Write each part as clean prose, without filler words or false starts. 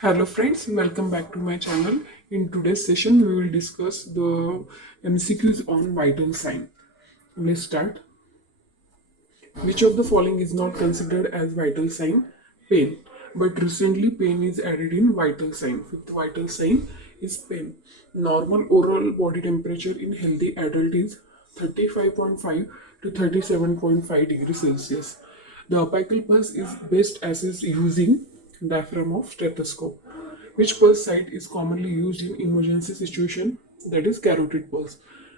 Hello friends, welcome back to my channel. In today's session, we will discuss the MCQs on vital sign. Let's start. Which of the following is not considered as vital sign? Pain. But recently pain is added in vital sign. Fifth vital sign is pain. Normal oral body temperature in healthy adult is 35.5 to 37.5 degrees Celsius. The apical pulse is best assessed using diaphragm of stethoscope. Which pulse site is commonly used in emergency situation? That is carotid pulse.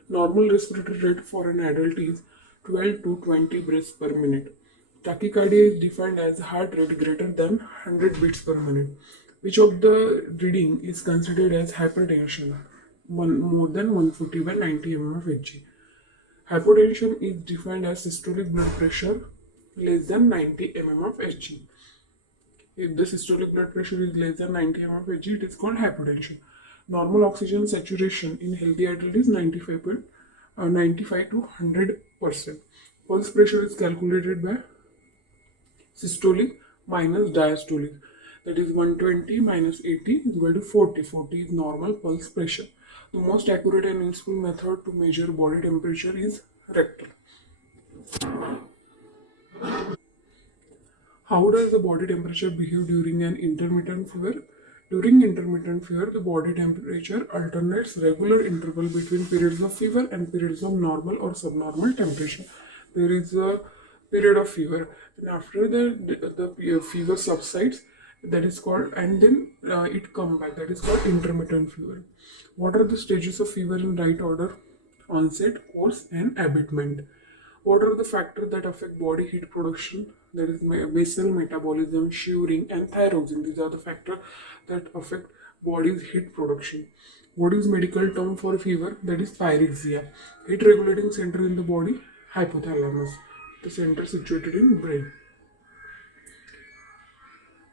Normal respiratory rate for an adult is 12 to 20 breaths per minute. Tachycardia is defined as heart rate greater than 100 beats per minute. Which of the reading is considered as hypertension? More than 140 by 90 mm of Hg. Hypotension is defined as systolic blood pressure less than 90 mm of Hg. If the systolic blood pressure is less than 90 mm of Hg, it is called hypotension. Normal oxygen saturation in healthy adult is 95 to 100%. Pulse pressure is calculated by systolic minus diastolic. That is 120 minus 80 is equal to 40. 40 is normal pulse pressure. The most accurate and useful method to measure body temperature is rectal. How does the body temperature behave during an intermittent fever? During intermittent fever, the body temperature alternates regular interval between periods of fever and periods of normal or subnormal temperature. There is a period of fever, and after that, the fever subsides. That is called, and then it come back. That is called intermittent fever. What are the stages of fever in right order? Onset, course, and abatement. What are the factors that affect body heat production? That is basal metabolism, shivering, and thyroxine. These are the factors that affect body's heat production. What is medical term for fever? That is pyrexia. Heat regulating center in the body, hypothalamus. The center situated in brain.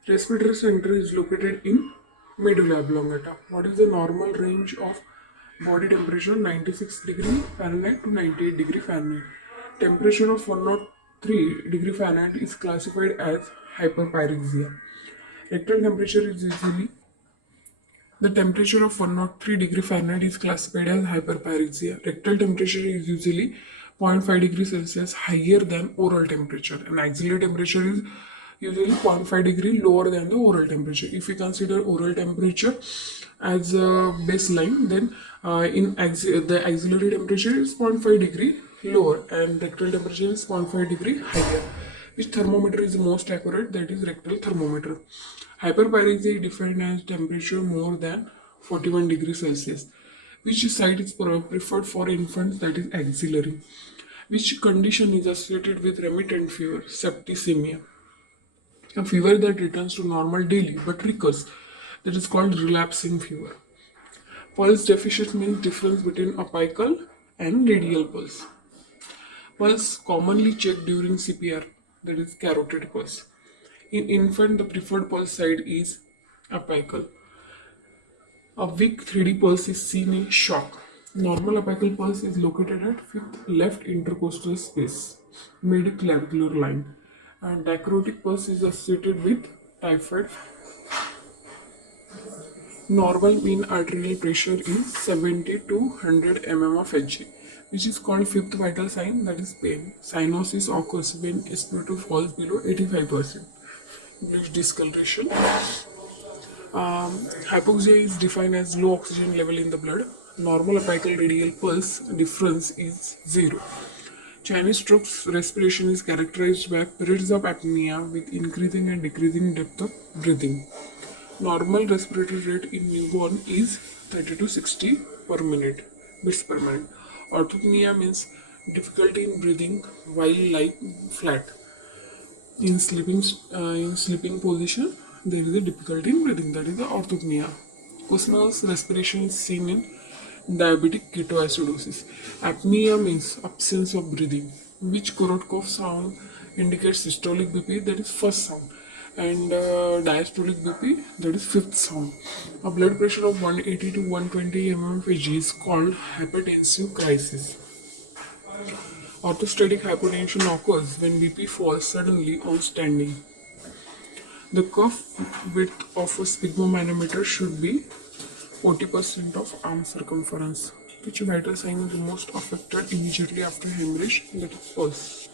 Respiratory center is located in medulla oblongata. What is the normal range of body temperature? 96 degree Fahrenheit to 98 degree Fahrenheit. Temperature of 103 degree Fahrenheit is classified as hyperpyrexia. Rectal temperature is usually the temperature of 103 degree Fahrenheit is classified as hyperpyrexia. Rectal temperature is usually 0.5 degrees Celsius higher than oral temperature, and axillary temperature is usually 0.5 degree lower than the oral temperature. If we consider oral temperature as a baseline, then the axillary temperature is 0.5 degree lower and rectal temperature is 0.5 degree higher. Which thermometer is the most accurate? That is rectal thermometer. Hyperpyrexia is defined as temperature more than 41 degrees Celsius. Which site is preferred for infants? That is axillary. Which condition is associated with remittent fever? Septicemia. A fever that returns to normal daily but recurs. That is called relapsing fever. Pulse deficit means difference between apical and radial pulse. Pulse commonly checked during CPR, that is carotid pulse. In infant, the preferred pulse site is apical. A weak 3D pulse is seen in shock. Normal apical pulse is located at fifth left intercostal space, mid-clavicular line. And dacrotic pulse is associated with typhoid. Normal mean arterial pressure is 70 to 100 mm of Hg, which is called fifth vital sign, that is pain. Cyanosis occurs when SpO2 falls below 85%. Bleach discoloration. Hypoxia is defined as low oxygen level in the blood. Normal apical radial pulse difference is 0. Chinese stroke's respiration is characterized by periods of apnea with increasing and decreasing depth of breathing. Normal respiratory rate in newborn is 30 to 60 per minute, beats per minute. Orthopnea means difficulty in breathing while lying flat. In sleeping position, there is a difficulty in breathing. That is the orthopnea. Kussmaul's respiration is seen in diabetic ketoacidosis. Apnea means absence of breathing. Which Korotkov sound indicates systolic BP? That is first sound, and diastolic BP, that is fifth sound. A blood pressure of 180 to 120 mmHg is called hypertensive crisis. Orthostatic hypotension occurs when BP falls suddenly on standing. The cuff width of a sphygmomanometer should be 40% of arm circumference. Which vital sign is most affected immediately after hemorrhage? That is pulse.